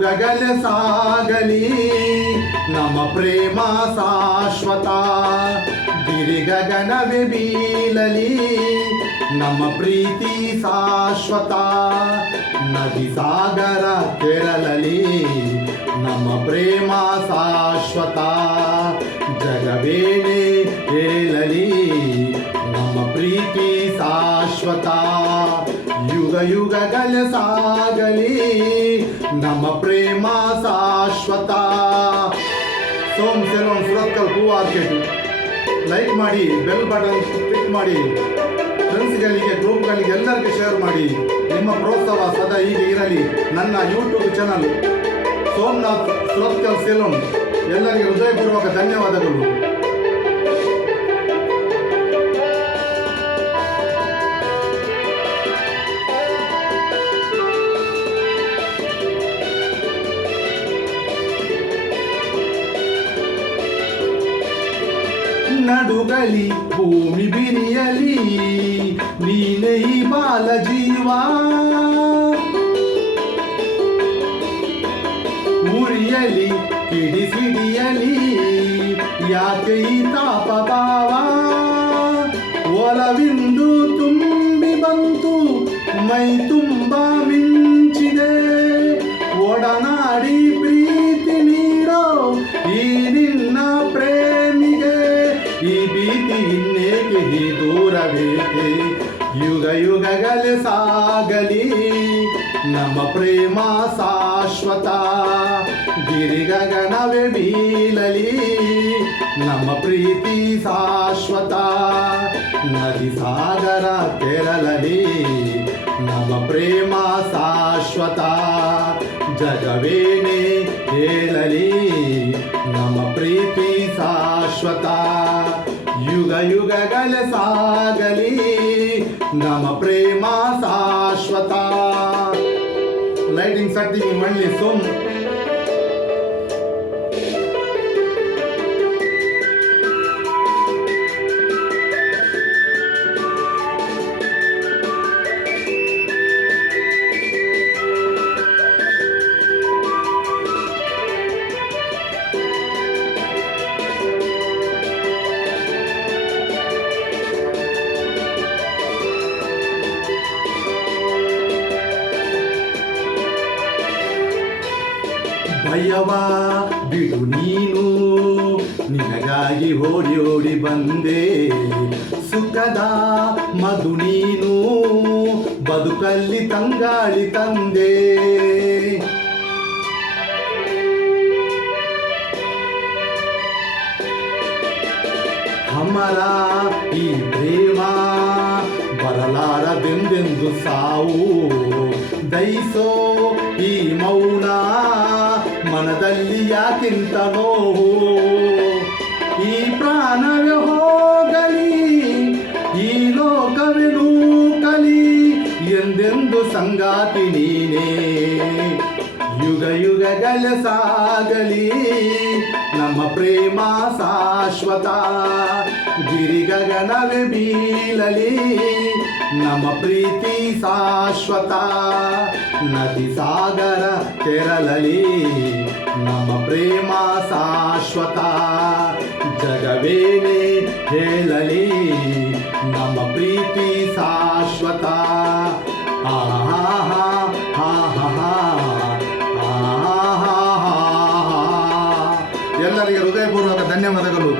ಯುಗಗಳ ಸಾಗಲಿ ನಮ್ಮ ಪ್ರೇಮ ಶಾಶ್ವತ. ಗಿರಿಗಗನವೇ ಬೀಳಲಿ ನಮ್ಮ ಪ್ರೀತಿ ಶಾಶ್ವತ. ನದಿ ಸಾಗರ ಕೆರಳಲಿ ನಮ್ಮ ಪ್ರೇಮ ಶಾಶ್ವತ. ಜಗವೇನೆ ಹೇಳಲಿ ನಮ್ಮ ಪ್ರೀತಿ ಶಾಶ್ವತ. ಯುಗ ಯುಗಗಳ ಸಾಗಲಿ ನಮ್ಮ ಪ್ರೇಮ ಶಾಶ್ವತ. ಸೋಮ್ ಸೆಲೂನ್ ಸುರತ್ಕಲ್ ಹೂ ಮಾರ್ಕೆಟ್. ಲೈಕ್ ಮಾಡಿ, ಬೆಲ್ ಬಟನ್ ಕ್ಲಿಕ್ ಮಾಡಿ, ಫ್ರೆಂಡ್ಸ್ಗಳಿಗೆ ಗ್ರೂಪ್ಗಳಿಗೆ ಎಲ್ಲರಿಗೂ ಶೇರ್ ಮಾಡಿ. ನಿಮ್ಮ ಪ್ರೋತ್ಸಾಹ ಸದಾ ಹೀಗೆ ಇರಲಿ. ನನ್ನ YouTube channel Somnath Surathkal salon. ಎಲ್ಲರಿಗೆ ಹೃದಯಪೂರ್ವಕ ಧನ್ಯವಾದಗಳು. ನಡುಗಲಿ ಭೂಮಿ ಬಿರಿಯಲಿ ನೀನೇ ಈ ಬಾಲ ಜೀವ. ಉರಿಯಲಿ ಕಿಡಿಸಿಡಿಯಲಿ ಯಾಕೆ ಈ ತಾಪ ಭಾವ. ಒಲವಿಂದು ತುಂಬಿ ಬಂತು ಮೈ ತುಂಬ ಮಿಂಚಿದೆ. ಒಡನಾಡಿ ಪ್ರೀತಿ ನೀಡೋ ಈ ನಿನ್ನ ಪ್ರೇಮಿಗೆ. ಈ ಭೀತಿ ಇನ್ನೇಕೆ ಈ ದೂರವೇಕೆ. ಯುಗ ಯುಗಗಳ ಸಾಗಲಿ ನಮ್ಮ ಪ್ರೇಮ ಶಾಶ್ವತ. ಗಿರಿಗಗನವೇ ಬೀಳಲಿ ನಮ್ಮ ಪ್ರೀತಿ ಶಾಶ್ವತ. ನದಿ ಸಾಗರ ಕೆರಳಲಿ ನಮ್ಮ ಪ್ರೇಮ ಶಾಶ್ವತ. ಜಗವೇನೆ ಹೇಳಲಿ ನಮ್ಮ ಪ್ರೀತಿ ಶಾಶ್ವತ. ಯುಗ ಯುಗಗಳ ಸಾಗಲಿ ನಮ್ಮ ಪ್ರೇಮ ಶಾಶ್ವತ. ಲೈಟಿಂಗ್ ಸೆಟ್ಟಿಂಗ್ ಮಣ್ಣಿ ಸೋಮ್. ಭಯವ ಬಿಡು ನೀನು, ನಿನಗಾಗಿ ಓಡಿ ಓಡಿ ಬಂದೆ. ಸುಖದ ಮಧು ನೀನು, ಬದುಕಲ್ಲಿ ತಂಗಾಳಿ ತಂದೆ. ಅಮರ ಈ ಪ್ರೇಮ ಬರಲಾರದೆಂದೆಂದು ಸಾವು. ದಯಿಸೋ ಈ ಮೌನ ಮನದಲ್ಲಿ ಯಾಕಿಂತ ನೋವು. ಈ ಪ್ರಾಣವೇ ಹೋಗಲಿ, ಈ ಲೋಕವೇ ನೂಕಲಿ, ಎಂದೆಂದು ಸಂಗಾತಿ ನೀನೇ. ಯುಗ ಯುಗಗಳ ಸಾಗಲಿ ನಮ್ಮ ಪ್ರೇಮ ಶಾಶ್ವತ. ಗಿರಿಗಗನವೇ ಬೀಳಲಿ ನಮ್ಮ ಪ್ರೀತಿ ಶಾಶ್ವತ. ನದಿ ಸಾಗರ ಕೆರಳಲಿ ನಮ್ಮ ಪ್ರೇಮ ಶಾಶ್ವತ. ಜಗವೇನೆ ಹೇಳಲಿ ನಮ್ಮ ಪ್ರೀತಿ ಶಾಶ್ವತ. ಆಹಾ ಹಾ ಹಾ ಹಾ. ಎಲ್ಲರಿಗೆ ಹೃದಯಪೂರ್ವಕ ಧನ್ಯವಾದಗಳು.